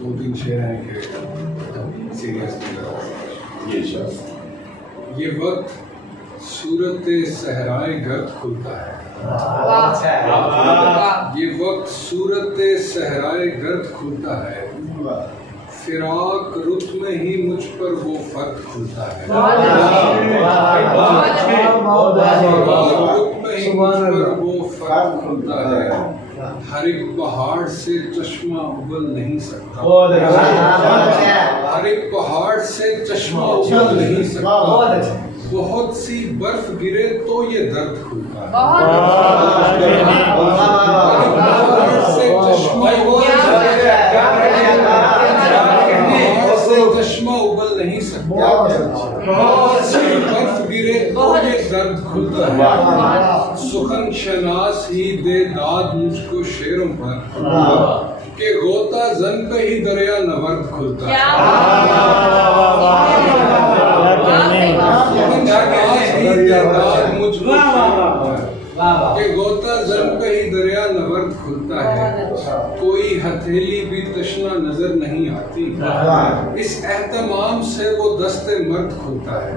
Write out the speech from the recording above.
دو تین شعر ہیں کہ سیریس یہ وقت صورت صحرائے گرد کھلتا ہے، یہ وقت صورت صحرائے گرد کھلتا ہے، فراق رت میں ہی مجھ پر وہ فرق کھلتا ہے، فراق رت میں ہی مجھ پر وہ فرق کھلتا ہے، ہر ایک پہاڑ سے چشمہ ابل نہیں سکتا، ہر ایک پہاڑ سے چشمہ ابل نہیں سکتا، بہت سی برف گرے تو یہ درد کھلتا ہے، چشمہ ابل نہیں سکتا، بہت سی برف گرے تو یہ درد کھلتا ہے، سخن شناس ہی دے داد مجھ کو شعروں پر کہ غوطہ زن پہ ہی دریا نورد کھلتا ہے، کہ غوطہ زن پہ ہی دریا نورد کھلتا ہے، کوئی ہتھیلی بھی تشنا نظر نہیں آتی، اس اہتمام سے وہ دست مرد کھلتا ہے۔